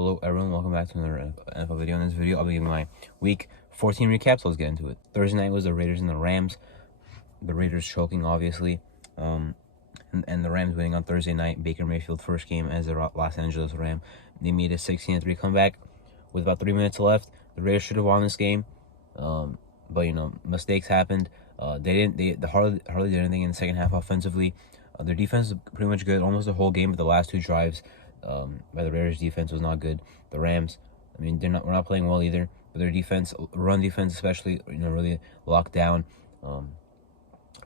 Hello everyone, welcome back to another NFL video. In this video, I'll be giving my Week 14 recap, so let's get into it. Thursday night was the Raiders and the Rams. The Raiders choking, obviously, and the Rams winning on Thursday night. Baker Mayfield first game as a Los Angeles Ram. They made a 16-3 comeback with about 3 minutes left. The Raiders should have won this game, but mistakes happened. They hardly did anything in the second half offensively. Their defense is pretty much good almost the whole game, but the last 2 drives by the Raiders' defense was not good. The Rams, we're not playing well either, but their defense, run defense especially, really locked down.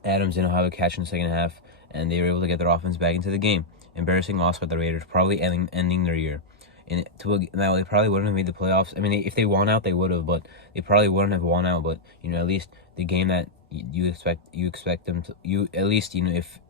Adams didn't have a catch in the second half, and they were able to get their offense back into the game. Embarrassing loss by the Raiders, probably ending their year. Now they probably wouldn't have made the playoffs. If they won out, they would have, but they probably wouldn't have won out. But at least the game that you expect them to, if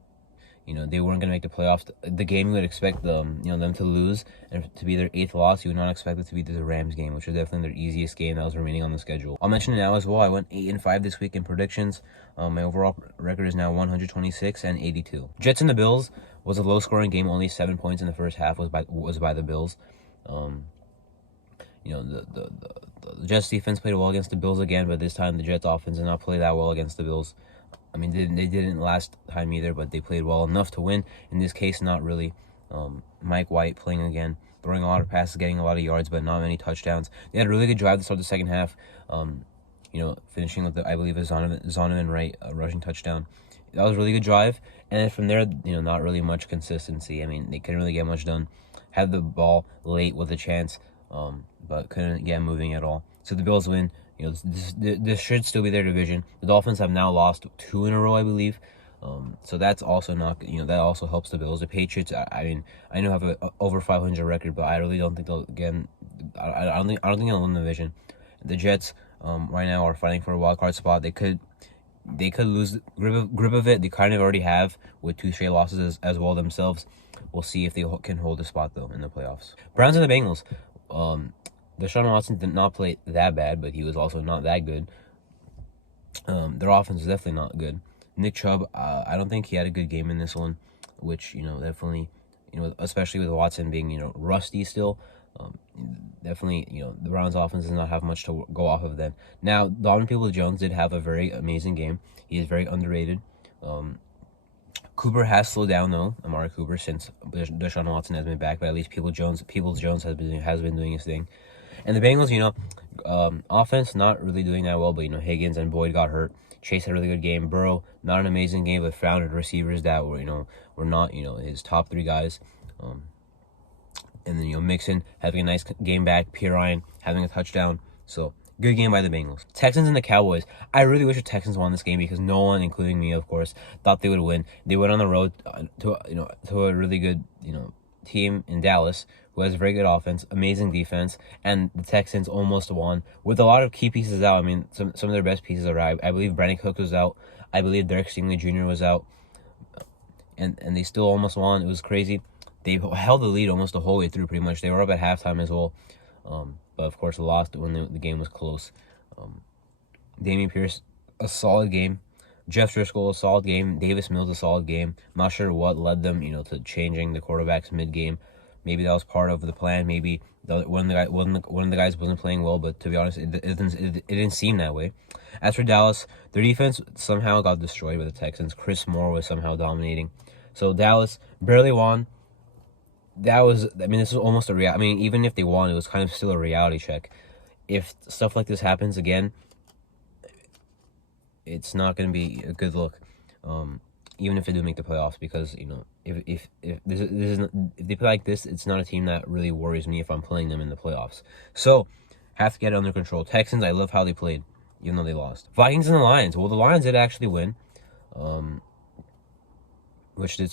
they weren't going to make the playoffs, the game you would expect them to lose and to be their 8th loss. You would not expect it to be the Rams game, which is definitely their easiest game that was remaining on the schedule. I'll mention it now as well. I went 8-5 this week in predictions. My overall record is now 126-82. Jets and the Bills was a low-scoring game. Only 7 points in the first half was by the Bills. The Jets defense played well against the Bills again, but this time the Jets offense did not play that well against the Bills. They didn't last time either, but they played well enough to win. In this case, not really. Mike White playing again, throwing a lot of passes, getting a lot of yards, but not many touchdowns. They had a really good drive to start the second half, finishing with, I believe, a Zonovan Wright rushing touchdown. That was a really good drive. And then from there, not really much consistency. They couldn't really get much done. Had the ball late with a chance, but couldn't get moving at all. So the Bills win. This should still be their division. The Dolphins have now lost 2 in a row, I believe. So that's also not, that also helps the Bills. The Patriots, I know have a over 500 record, but I really don't think they'll I don't think they'll win the division. The Jets, right now are fighting for a wild card spot. They could lose grip of it. They kind of already have with 2 straight losses as well themselves. We'll see if they can hold a spot though in the playoffs. Browns and the Bengals. Deshaun Watson did not play that bad, but he was also not that good. Their offense is definitely not good. Nick Chubb, I don't think he had a good game in this one, which, definitely, especially with Watson being, rusty still. Definitely, the Browns offense does not have much to go off of then. Now, Donovan Peoples-Jones did have a very amazing game. He is very underrated. Cooper has slowed down though, Amari Cooper, since Deshaun Watson has been back, but at least Peoples-Jones has been doing his thing. And the Bengals, offense not really doing that well, but Higgins and Boyd got hurt. Chase had a really good game. Burrow, not an amazing game, but found receivers that were not his top 3 guys. And then Mixon having a nice game back. Pirine having a touchdown. So good game by the Bengals. Texans and the Cowboys. I really wish the Texans won this game because no one, including me, of course, thought they would win. They went on the road to a really good team in Dallas who has a very good offense, amazing defense, and the Texans almost won with a lot of key pieces out. Some of their best pieces are out. I believe Brandon Cooks was out. I believe Derek Stingley Jr. was out, and they still almost won. It was crazy. They held the lead almost the whole way through, pretty much. They were up at halftime as well, but of course lost when the game was close. Dameon Pierce, a solid game. Jeff Driscoll, a solid game. Davis Mills, a solid game. I'm not sure what led them, to changing the quarterbacks mid-game. Maybe that was part of the plan. Maybe one of the guys wasn't playing well, but to be honest, it didn't seem that way. As for Dallas, their defense somehow got destroyed by the Texans. Chris Moore was somehow dominating. So Dallas barely won. This was almost a reality. Even if they won, it was kind of still a reality check. If stuff like this happens again, it's not going to be a good look. Even if they do make the playoffs, because if they play like this, it's not a team that really worries me if I'm playing them in the playoffs. So have to get it under control. Texans, I love how they played, even though they lost. Vikings and the Lions. Well, the Lions did actually win, which did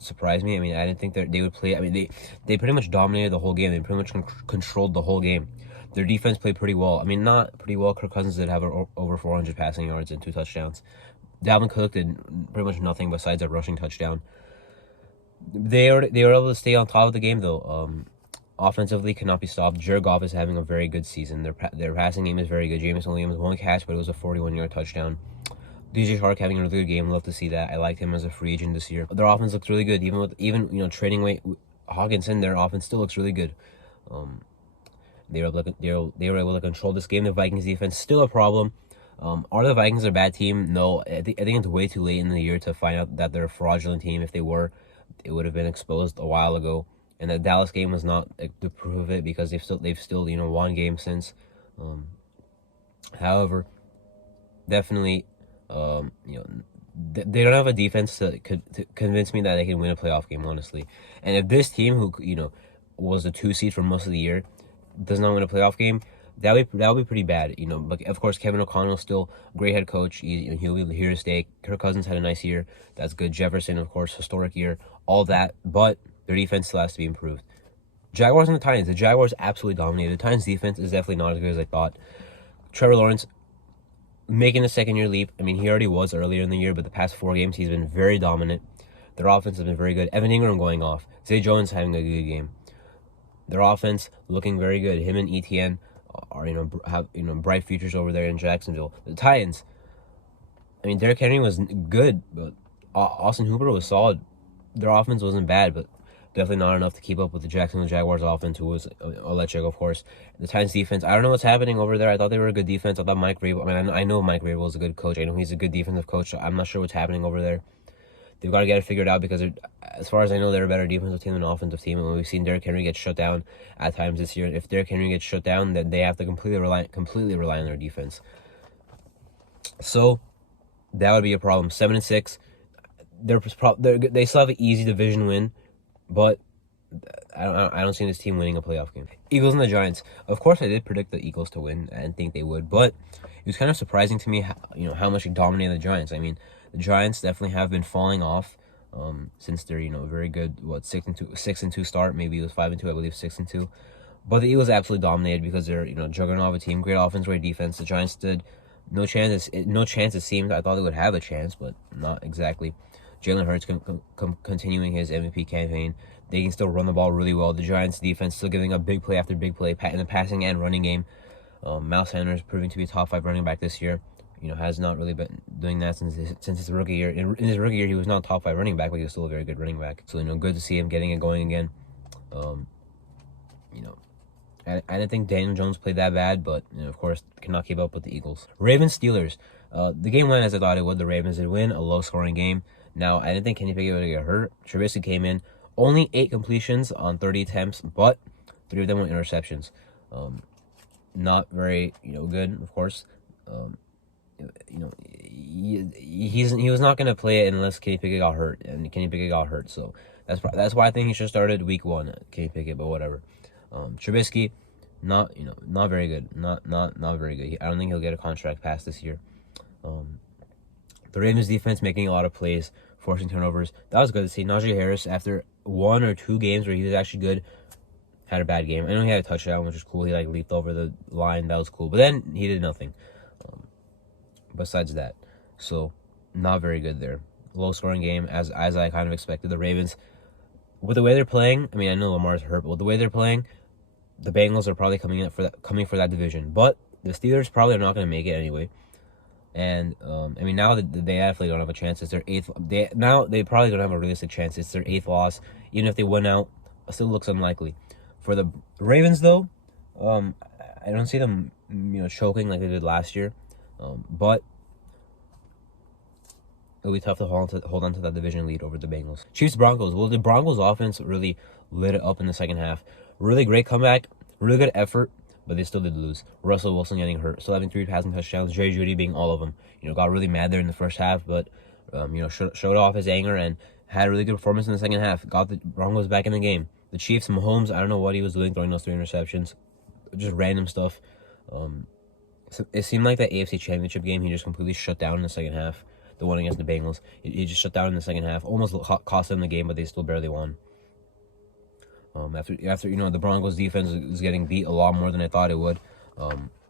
surprise me. I didn't think that they would play. They pretty much dominated the whole game. They pretty much controlled the whole game. Their defense played pretty well. Not pretty well. Kirk Cousins did have over 400 passing yards and 2 touchdowns. Dalvin Cook did pretty much nothing besides a rushing touchdown. They were able to stay on top of the game though. Offensively cannot be stopped. Jared Goff is having a very good season. Their passing game is very good. Jameson Williams 1 catch, but it was a 41-yard touchdown. DJ Chark having a really good game. Love to see that. I liked him as a free agent this year. Their offense looks really good. Even trading away Hawkinson, their offense still looks really good. They were able to control this game. The Vikings defense still a problem. Are the Vikings a bad team? No, I think it's way too late in the year to find out that they're a fraudulent team. If they were, it would have been exposed a while ago. And the Dallas game was not the proof of it, because they've still won games since. However, definitely, they don't have a defense to convince me that they can win a playoff game, honestly. And if this team, who was the 2 seed for most of the year, does not win a playoff game, that would be pretty bad. But of course, Kevin O'Connell is still a great head coach. He'll be here to stay. Kirk Cousins had a nice year. That's good. Jefferson, of course, historic year. All that, but their defense still has to be improved. Jaguars and the Titans. The Jaguars absolutely dominated. The Titans defense is definitely not as good as I thought. Trevor Lawrence making a second-year leap. I mean, he already was earlier in the year, but the past 4 games, he's been very dominant. Their offense has been very good. Evan Ingram going off. Zay Jones having a good game. Their offense looking very good. Him and ETN are have bright futures over there in Jacksonville. The Titans, I mean, Derrick Henry was good, but Austin Hooper was solid. Their offense wasn't bad, but definitely not enough to keep up with the Jacksonville Jaguars offense, who was electric, of course. The Titans defense, I don't know what's happening over there. I thought they were a good defense. I thought Mike Vrabel, I mean, I know Mike Vrabel is a good coach. I know he's a good defensive coach. So I'm not sure what's happening over there. They've got to get it figured out, because as far as I know, they're a better defensive team than an offensive team. And we've seen Derrick Henry get shut down at times this year. If Derrick Henry gets shut down, then they have to completely rely on their defense. So that would be a problem. 7-6. They still have an easy division win, but I don't see this team winning a playoff game. Eagles and the Giants. Of course, I did predict the Eagles to win. I didn't think they would, but it was kind of surprising to me how much they dominated the Giants. I mean, the Giants definitely have been falling off since they're very good 6-2 start. Maybe it was 5-2. I believe 6-2. But the Eagles absolutely dominated, because they're juggernaut of a team, great offense, great defense. The Giants stood no chance. It seemed. I thought they would have a chance, but not exactly. Jalen Hurts continuing his MVP campaign. They can still run the ball really well. The Giants defense still giving up big play after big play in the passing and running game. Miles Sanders proving to be a top 5 running back this year. Has not really been doing that since his rookie year. In his rookie year, he was not a top 5 running back, but he was still a very good running back. So good to see him getting it going again. I didn't think Daniel Jones played that bad, but of course cannot keep up with the Eagles. Ravens Steelers. The game went as I thought it would. The Ravens did win, a low scoring game. Now I didn't think Kenny Pickett would get hurt. Trubisky came in, only 8 completions on 30 attempts, but 3 of them were interceptions. Not very good, of course. He was not going to play it unless Kenny Pickett got hurt, and Kenny Pickett got hurt. So that's why I think he should have started week 1, Kenny Pickett, but whatever. Trubisky, not very good. Not very good. I don't think he'll get a contract past this year. The Ravens defense making a lot of plays, forcing turnovers. That was good to see. Najee Harris, after 1 or 2 games where he was actually good, had a bad game. I know he had a touchdown, which was cool. He leaped over the line. That was cool. But then he did nothing besides that. So not very good there. Low scoring game, as I kind of expected. The Ravens, with the way they're playing, I mean, I know Lamar's hurt, but with the way they're playing, the Bengals are probably coming for that division. But the Steelers probably are not going to make it anyway. And I mean, now they definitely don't have a chance. It's their 8th. Now they probably don't have a realistic chance. It's their 8th loss. Even if they win out, it still looks unlikely. For the Ravens, though, I don't see them choking like they did last year. But it'll be tough to hold on to that division lead over the Bengals. Chiefs Broncos. Well, the Broncos offense really lit it up in the second half. Really great comeback. Really good effort. But they still did lose. Russell Wilson getting hurt, still having 3 passing touchdowns. Jerry Jeudy being all of them. Got really mad there in the first half, but showed off his anger and had a really good performance in the second half. Got the Broncos back in the game. The Chiefs, Mahomes, I don't know what he was doing throwing those 3 interceptions, just random stuff. So it seemed like that AFC Championship game he just completely shut down in the second half. The one against the Bengals, he just shut down in the second half. Almost cost them the game, but they still barely won. After the Broncos defense was getting beat a lot more than I thought it would.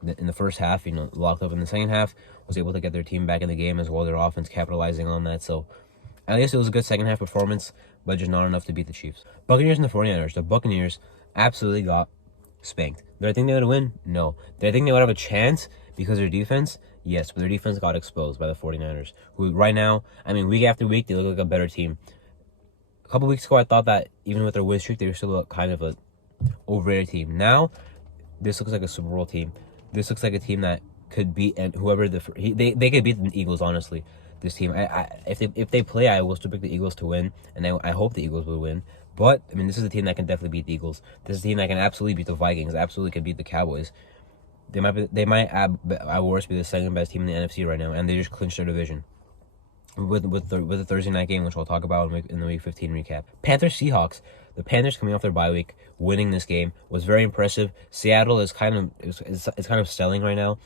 In the first half, locked up. In the second half, was able to get their team back in the game as well. Their offense capitalizing on that. So at least it was a good second half performance, but just not enough to beat the Chiefs. Buccaneers and the 49ers. The Buccaneers absolutely got spanked. Did I think they would win? No. Did I think they would have a chance because of their defense? Yes, but their defense got exposed by the 49ers, who right now, I mean, week after week, they look like a better team. A couple weeks ago, I thought that even with their win streak, they were still kind of a overrated team. Now, this looks like a Super Bowl team. This looks like a team that could beat, and whoever they could beat the Eagles. Honestly, this team. If they play, I will still pick the Eagles to win, and I hope the Eagles will win. But I mean, this is a team that can definitely beat the Eagles. This is a team that can absolutely beat the Vikings. Absolutely can beat the Cowboys. They might at worst be the second best team in the NFC right now, and they just clinched their division with the Thursday night game, which I'll talk about in the Week 15 recap. Panthers Seahawks. The Panthers coming off their bye week, winning this game was very impressive. Seattle is kind of selling right now.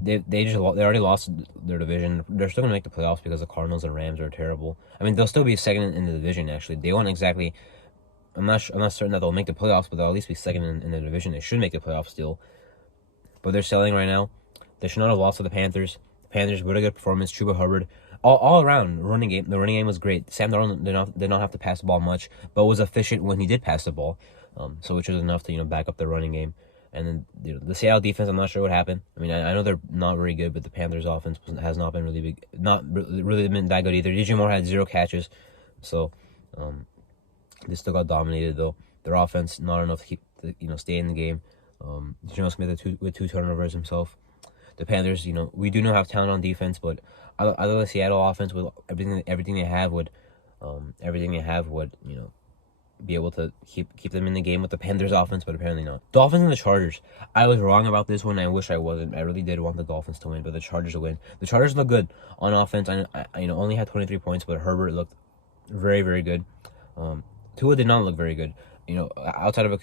They already lost their division. They're still gonna make the playoffs because the Cardinals and Rams are terrible. I mean, they'll still be second in the division. Actually, they won't exactly. I'm not certain that they'll make the playoffs, but they'll at least be second in the division. They should make the playoffs still, but they're selling right now. They should not have lost to the Panthers. The Panthers with a good performance. Chuba Hubbard. All around running game. The running game was great. Sam Darnold did not have to pass the ball much, but was efficient when he did pass the ball. So which was enough to back up the running game. And then the Seattle defense, I'm not sure what happened. I mean, I know they're not very good, but the Panthers offense has not been really been that good either. DJ Moore had 0 catches, so they still got dominated though. Their offense not enough to keep stay in the game. Geno Smith with 2 turnovers himself. The Panthers, we do not have talent on defense, but other the Seattle offense with everything they have would be able to keep them in the game with the Panthers offense, but apparently not. Dolphins and the Chargers. I was wrong about this one. I wish I wasn't. I really did want the Dolphins to win, but the Chargers to win. The Chargers look good on offense. I only had 23 points, but Herbert looked very, very good. Tua did not look very good. Outside of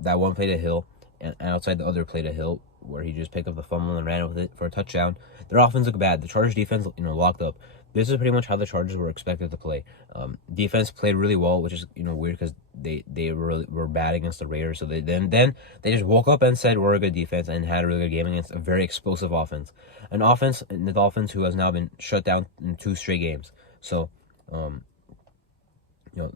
that one play to Hill, and outside the other play to Hill, where he just picked up the fumble and ran with it for a touchdown. Their offense looked bad. The Chargers defense, locked up. This is pretty much how the Chargers were expected to play. Defense played really well, which is weird because they were bad against the Raiders. So they just woke up and said we're a good defense and had a really good game against a very explosive offense. An offense in the Dolphins who has now been shut down in 2 straight games. So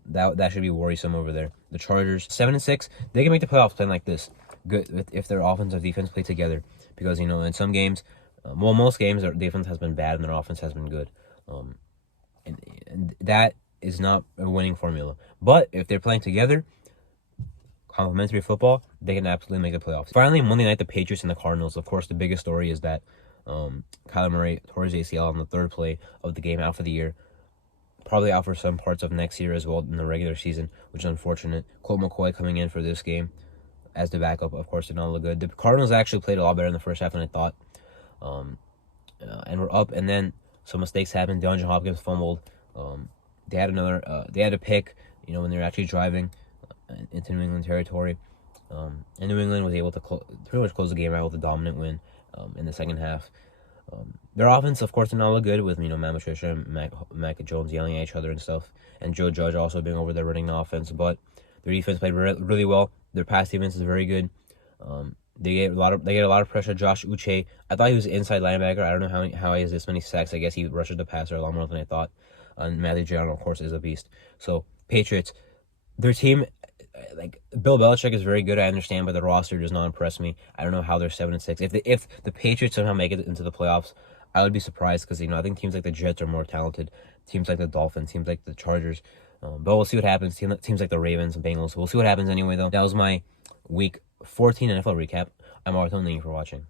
that should be worrisome over there. The Chargers 7-6, they can make the playoffs playing like this. Good if their offense and defense play together, because in some games, most games their defense has been bad and their offense has been good, and that is not a winning formula. But if they're playing together, complementary football, they can absolutely make the playoffs. Finally, Monday night, the Patriots and the Cardinals. Of course, the biggest story is that Kyler Murray tore his ACL on the 3rd play of the game, out for the year. Probably out for some parts of next year as well in the regular season, which is unfortunate. Colt McCoy coming in for this game as the backup, of course, did not look good. The Cardinals actually played a lot better in the first half than I thought. And we're up, and then some mistakes happened. DeAndre Hopkins fumbled. They had a pick, when they were actually driving into New England territory. And New England was able to pretty much close the game out with a dominant win in the second half. Their offense, of course, did not look good with, Matt Patricia and Mac Jones yelling at each other and stuff. And Joe Judge also being over there running the offense. But their defense played really well. Their pass defense is very good. They get a lot of pressure. Josh Uche, I thought he was an inside linebacker. I don't know how he has this many sacks. I guess he rushes the passer a lot more than I thought. And Matthew Judon, of course, is a beast. So Patriots, their team, like Bill Belichick is very good. I understand, but the roster does not impress me. I don't know how they're 7-6. If the Patriots somehow make it into the playoffs, I would be surprised because I think teams like the Jets are more talented. Teams like the Dolphins, teams like the Chargers. But we'll see what happens. Teams like the Ravens and Bengals. We'll see what happens anyway, though. That was my Week 14 NFL recap. I'm Arthur. Thank you for watching.